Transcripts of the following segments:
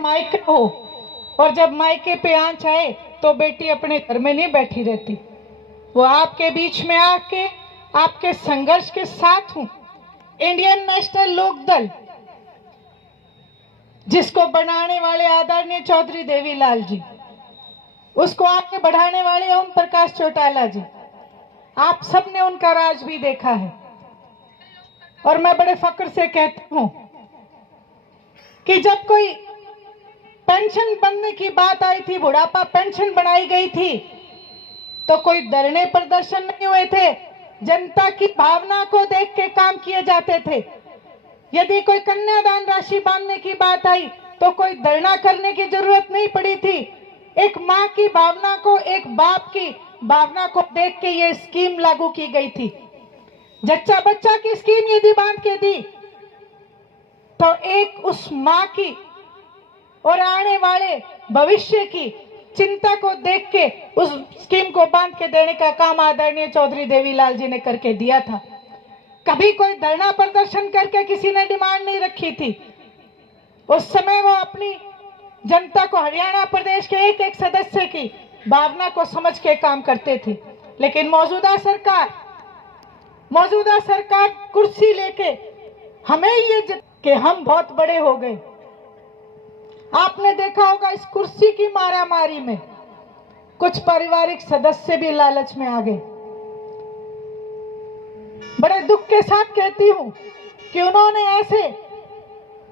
मायके हो, और जब मायके पे आंच आए तो बेटी अपने घर में नहीं बैठी रहती, वो आपके बीच में आके आपके संघर्ष के साथ हूं। इंडियन नेशनल लोकदल, जिसको बनाने वाले आदरणीय चौधरी देवीलाल जी, उसको आगे बढ़ाने वाले ओम प्रकाश चौटाला जी, आप सबने उनका राज भी देखा है। और मैं बड़े फक्र से कहती हूं कि जब कोई पेंशन बनने की बात आई थी, बुढ़ापा पेंशन बनाई गई थी, तो कोई धरने प्रदर्शन नहीं हुए थे, जनता की भावना को देख के काम किए जाते थे। यदि कोई कन्यादान राशि बांधने की बात आई तो कोई धरना करने की जरूरत नहीं पड़ी थी। एक माँ की भावना को, एक बाप की भावना को देख के ये स्कीम लागू की गई थी। जच्चा बच्चा की स्कीम यदि बांध के दी तो एक उस माँ की और आने वाले भविष्य की चिंता को देख के उस स्कीम को बांध के देने का काम आदरणीय चौधरी देवीलाल जी ने करके दिया था। कभी कोई धरना प्रदर्शन करके किसी ने डिमांड नहीं रखी थी। उस समय वो अपनी जनता को, हरियाणा प्रदेश के एक एक सदस्य की भावना को समझ के काम करते थे। लेकिन मौजूदा सरकार कुर्सी लेके हमें ये कि हम बहुत बड़े हो गए। आपने देखा होगा इस कुर्सी की मारामारी में कुछ पारिवारिक सदस्य भी लालच में आ गए। बड़े दुख के साथ कहती हूं कि उन्होंने ऐसे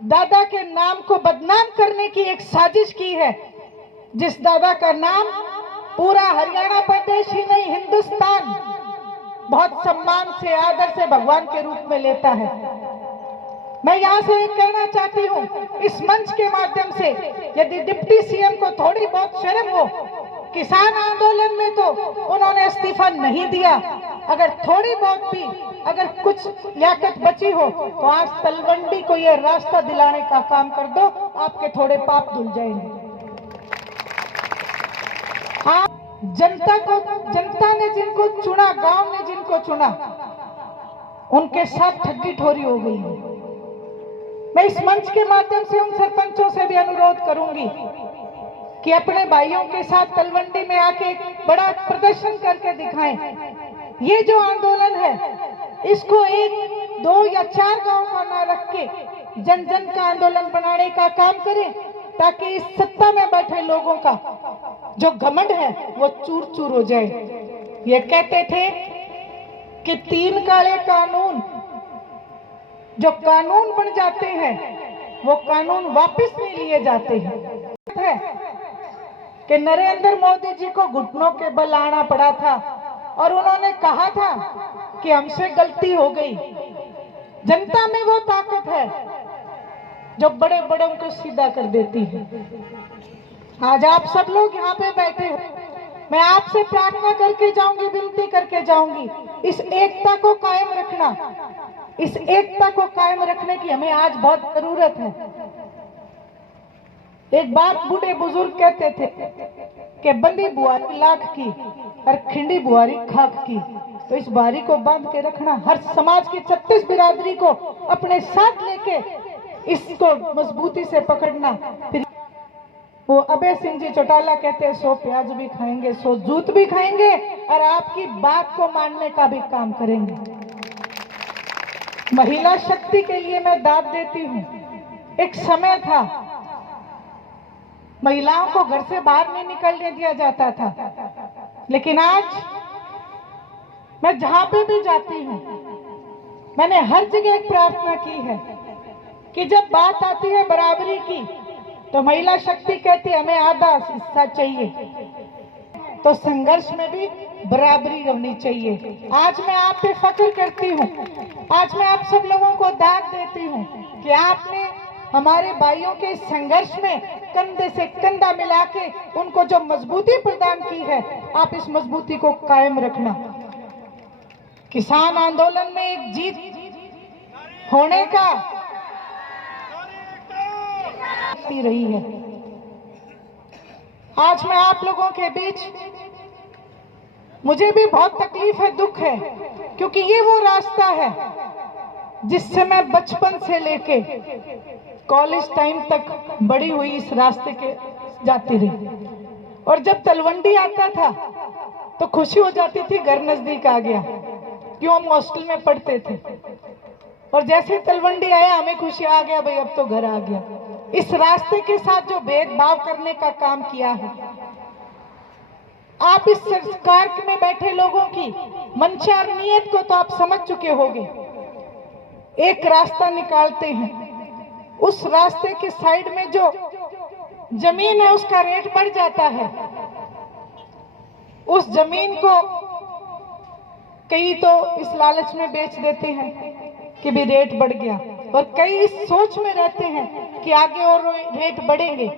दादा के नाम को बदनाम करने की एक साजिश की है, जिस दादा का नाम पूरा हरियाणा प्रदेश ही नहीं, हिंदुस्तान बहुत सम्मान से, आदर से भगवान के रूप में लेता है। मैं यहां से कहना चाहती हूं इस मंच के माध्यम से, यदि डिप्टी सीएम को थोड़ी बहुत शर्म हो, किसान आंदोलन में तो उन्होंने इस्तीफा नहीं दिया, अगर थोड़ी बहुत भी अगर कुछ लियाकत बची हो तो आज तलवंडी को यह रास्ता दिलाने का काम कर दो, आपके थोड़े पाप धुल जाएंगे। आप जनता ने जिनको चुना, गांव ने जिनको चुना, उनके साथ ठगी ठोरी हो गई है। मैं इस मंच के माध्यम से उन सरपंचों से भी अनुरोध करूंगी कि अपने भाइयों के साथ तलवंडी में आके बड़ा प्रदर्शन करके दिखाएं। ये जो आंदोलन है इसको 1, 2 या 4 गांव का ना रख के जन जन का आंदोलन बनाने का काम करें, ताकि इस सत्ता में बैठे लोगों का जो घमंड है वो चूर चूर हो जाए। ये कहते थे कि 3 काले कानून जो कानून बन जाते हैं वो कानून वापस नहीं लिए जाते हैं। कि नरेंद्र मोदी जी को घुटनों के बल आना पड़ा था और उन्होंने कहा था कि हमसे गलती हो गई। जनता में वो ताकत है जो बड़े बड़ों को सीधा कर देती है। आज आप सब लोग यहाँ पे बैठे हो, मैं आपसे प्रार्थना करके जाऊंगी, विनती करके जाऊंगी, इस एकता को कायम रखना। इस एकता को कायम रखने की हमें आज बहुत जरूरत है। एक बात बूढ़े बुजुर्ग कहते थे कि बंदी बुआरी लाख की और खिंडी बुआरी खाक की। तो इस बारी को बांध के रखना, हर समाज की 36 बिरादरी को अपने साथ लेके इसको मजबूती से पकड़ना। फिर वो अभय सिंह जी चौटाला कहते हैं 100 प्याज भी खाएंगे, 100 जूत भी खाएंगे और आपकी बात को मानने का भी काम करेंगे। महिला शक्ति के लिए मैं दाद देती हूँ। एक समय था महिलाओं को घर से बाहर नहीं निकलने दिया जाता था, लेकिन आज मैं जहां पे भी जाती हूँ मैंने हर जगह एक प्रार्थना की है कि जब बात आती है बराबरी की तो महिला शक्ति कहती है हमें आधा हिस्सा चाहिए, तो संघर्ष में भी बराबरी होनी चाहिए। आज मैं आप पे फख्र करती हूँ, आज मैं आप सब लोगों को दाद देती हूँ कि आपने हमारे भाइयों के संघर्ष में कंधे से कंधा मिला के उनको जो मजबूती प्रदान की है, आप इस मजबूती को कायम रखना। किसान आंदोलन में एक जीत होने का रही है। आज मैं आप लोगों के बीच, मुझे भी बहुत तकलीफ है, दुख है, क्योंकि ये वो रास्ता है जिससे मैं बचपन से लेके कॉलेज टाइम तक बड़ी हुई इस रास्ते के जाती रही, और जब तलवंडी आता था तो खुशी हो जाती थी, घर नजदीक आ गया, क्यों हम हॉस्टल में पढ़ते थे। और जैसे तलवंडी आया हमें खुशी आ गया, भाई अब तो घर आ गया। इस रास्ते के साथ जो भेदभाव करने का काम किया है, आप इस सरकार में बैठे लोगों की मंशा और नीयत को तो आप समझ चुके होंगे। एक रास्ता निकालते हैं, उस रास्ते के साइड में जो जमीन है उसका रेट बढ़ जाता है, उस जमीन को कई तो इस लालच में बेच देते हैं कि भी रेट बढ़ गया, और कई इस सोच में रहते हैं कि आगे और रेट बढ़ेंगे।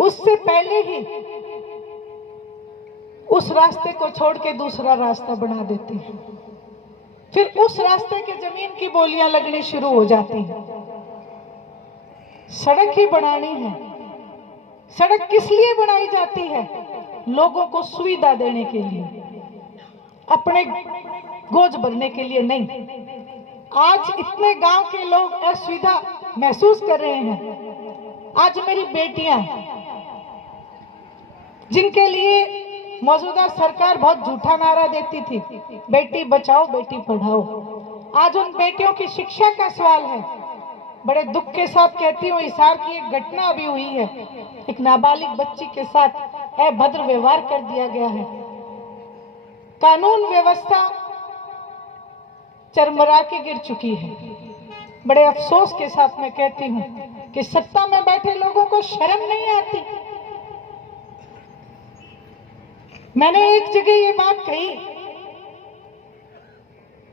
उससे पहले ही उस रास्ते को छोड़ के दूसरा रास्ता बना देते हैं, फिर उस रास्ते की जमीन की बोलियां लगनी शुरू हो जाती हैं। सड़क ही बनानी है। सड़क किस लिए बनाई जाती है? लोगों को सुविधा देने के लिए, अपने गोज भरने के लिए नहीं। आज इतने गांव के लोग असुविधा महसूस कर रहे हैं। आज मेरी बेटियां, जिनके लिए मौजूदा सरकार बहुत झूठा नारा देती थी, बेटी बचाओ बेटी पढ़ाओ, आज उन बेटियों की शिक्षा का सवाल है। बड़े दुख के साथ कहती हूँ, हिसार की एक घटना अभी हुई है, एक नाबालिग बच्ची के साथ अभद्र व्यवहार कर दिया गया है। कानून व्यवस्था चरमरा के गिर चुकी है। बड़े अफसोस के साथ मैं कहती हूँ कि सत्ता में बैठे लोगों को शर्म नहीं आती। मैंने एक जगह ये बात कही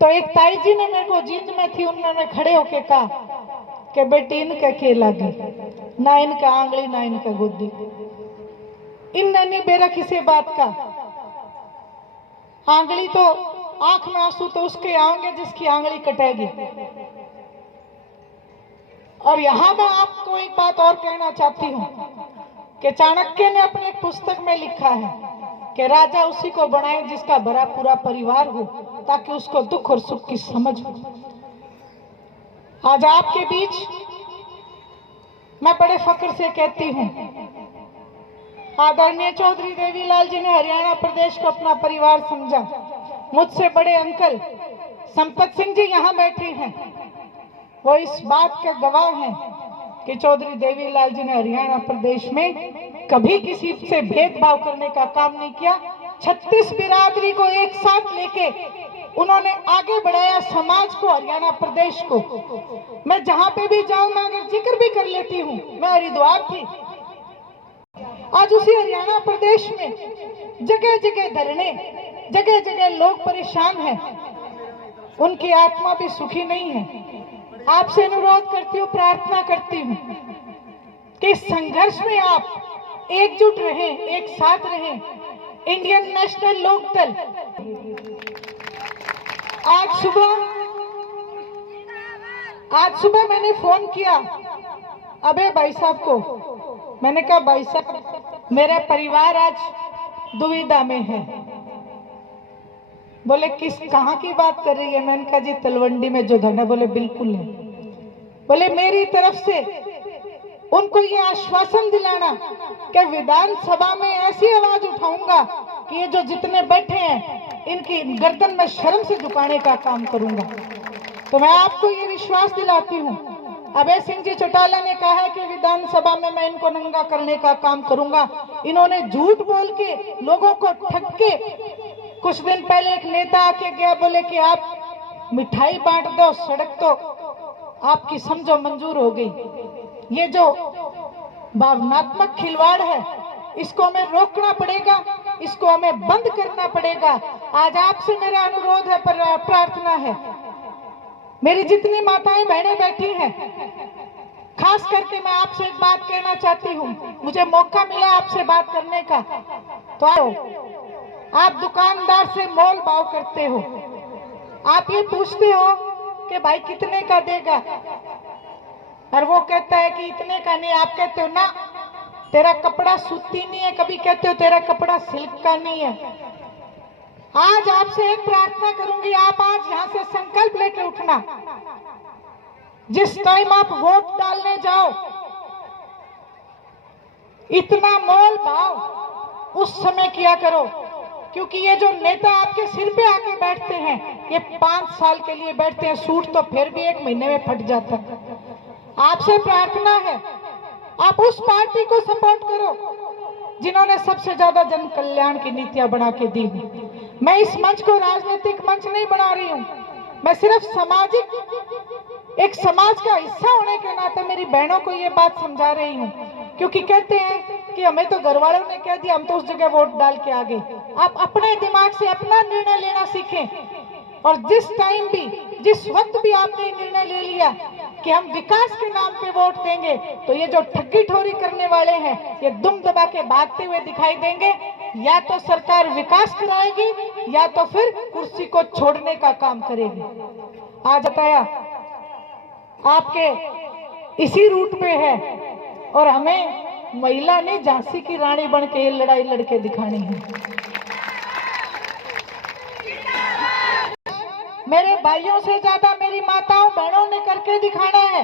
तो एक ताई जी ने मेरे को, जींद में थी, उन्होंने खड़े होके कहा कि बेटी इनका खेला गया, ना इनका आंगली ना इनका गुद्दी, इन नहीं बेरा किसी बात का। आंगली तो आंख में आंसू तो उसके आएंगे जिसकी आंगली कटेगी। और यहां मैं आपको एक बात और कहना चाहती हूं कि चाणक्य ने अपनी एक पुस्तक में लिखा है कि राजा उसी को बनाए जिसका भरा पूरा परिवार हो, ताकि उसको दुख और सुख की समझ हो। आज आपके बीच मैं बड़े फक्र से कहती हूं, आदरणीय चौधरी देवीलाल जी ने हरियाणा प्रदेश को अपना परिवार समझा। मुझसे बड़े अंकल संपत सिंह जी यहाँ बैठे हैं, वो इस बात के गवाह हैं कि चौधरी देवीलाल जी ने हरियाणा प्रदेश में कभी किसी से भेदभाव करने का काम नहीं किया। 36 बिरादरी को एक साथ लेके उन्होंने आगे बढ़ाया समाज को, हरियाणा प्रदेश को। मैं जहां पे भी जाऊं, मैं अगर जिक्र भी कर लेती हूँ, मैं हरिद्वार थी, आज उसी हरियाणा प्रदेश में जगह जगह धरने, जगह जगह लोग परेशान हैं, उनकी आत्मा भी सुखी नहीं है। आपसे अनुरोध करती हूँ, प्रार्थना करती हूँ कि संघर्ष में आप एकजुट रहें, एक साथ रहें। इंडियन नेशनल लोकदल आज सुबह मैंने फोन किया अबे भाई साहब को, मैंने कहा भाई साहब मेरा परिवार आज दुविधा में है। बोले कहाँ की बात कर रही है? मैंने कहा जी तलवंडी में जो धन है। बोले बिल्कुल है। बोले मेरी तरफ से उनको ये आश्वासन दिलाना कि विधानसभा में ऐसी आवाज उठाऊंगा कि ये जो जितने बैठे हैं इनकी गर्दन में शर्म से झुकाने का काम करूंगा। तो मैं आपको ये विश्वास दिलाती हूँ, अभय सिंह जी चौटाला ने कहा है कि विधानसभा में मैं इनको नंगा करने का काम करूंगा। इन्होंने झूठ बोल के लोगों को ठग के, कुछ दिन पहले एक नेता आके गया, बोले कि आप मिठाई बांट दो, सड़क तो आपकी समझो मंजूर हो गई। ये जो भावनात्मक खिलवाड़ है इसको हमें रोकना पड़ेगा, इसको हमें बंद करना पड़ेगा। आज आपसे मेरा अनुरोध है, प्रार्थना है, मेरी जितनी माताएं बहनें बैठी हैं, खास करके मैं आपसे एक बात कहना चाहती हूँ। मुझे मौका मिला आपसे बात करने का, तो आओ। आप दुकानदार से मोल भाव करते हो, आप ये पूछते हो कि भाई कितने का देगा, और वो कहता है कि इतने का नहीं। आप कहते हो ना तेरा कपड़ा सूती नहीं है, कभी कहते हो तेरा कपड़ा सिल्क का नहीं है। आज आपसे एक प्रार्थना करूंगी, आप आज यहां से संकल्प लेके उठना, जिस टाइम आप वोट डालने जाओ इतना मोल भाव उस समय किया करो, क्योंकि ये जो नेता आपके सिर पे आके बैठते हैं ये 5 साल के लिए बैठते हैं, सूट तो फिर भी 1 महीने में फट जाता है। आपसे प्रार्थना है आप उस पार्टी को सपोर्ट करो जिन्होंने सबसे ज्यादा जन कल्याण की नीतियां बना के दी। मैं इस मंच को राजनीतिक मंच नहीं बना रही हूं, मैं सिर्फ एक समाज का हिस्सा होने के नाते मेरी बहनों को ये बात समझा रही हूँ, क्योंकि कहते हैं कि हमें तो घर वालों ने कह दिया, हम तो उस जगह वोट डाल के आ गए। आप अपने दिमाग से अपना निर्णय लेना सीखें, और जिस टाइम भी जिस वक्त भी आपने निर्णय ले लिया कि हम विकास के नाम पे वोट देंगे, तो ये जो ठगी ठोरी करने वाले हैं ये दुम दबा के भागते हुए दिखाई देंगे। या तो सरकार विकास कराएगी या तो फिर कुर्सी को छोड़ने का काम करेगी। आज बताया आपके इसी रूट पे है, और हमें महिला ने झांसी की रानी बन के ये लड़ाई लड़के दिखानी है। मेरे भाइयों से ज्यादा मेरी माताओं बहनों ने करके दिखाना है।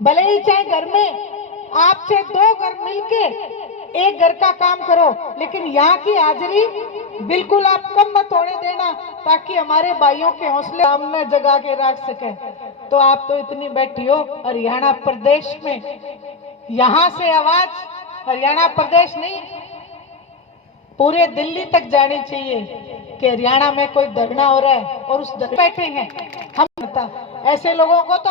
भले ही चाहे घर में आपसे 2 घर मिलके एक घर का काम करो, लेकिन यहाँ की हाजिरी बिल्कुल आप कम मत होने देना, ताकि हमारे भाइयों के हौसले हमने जगा के रख सके। तो आप तो इतनी बैठी हो हरियाणा प्रदेश में, यहाँ से आवाज हरियाणा प्रदेश नहीं पूरे दिल्ली तक जानी चाहिए कि हरियाणा में कोई धरना हो रहा है और उस बैठे हैं हम। ऐसे लोगों को तो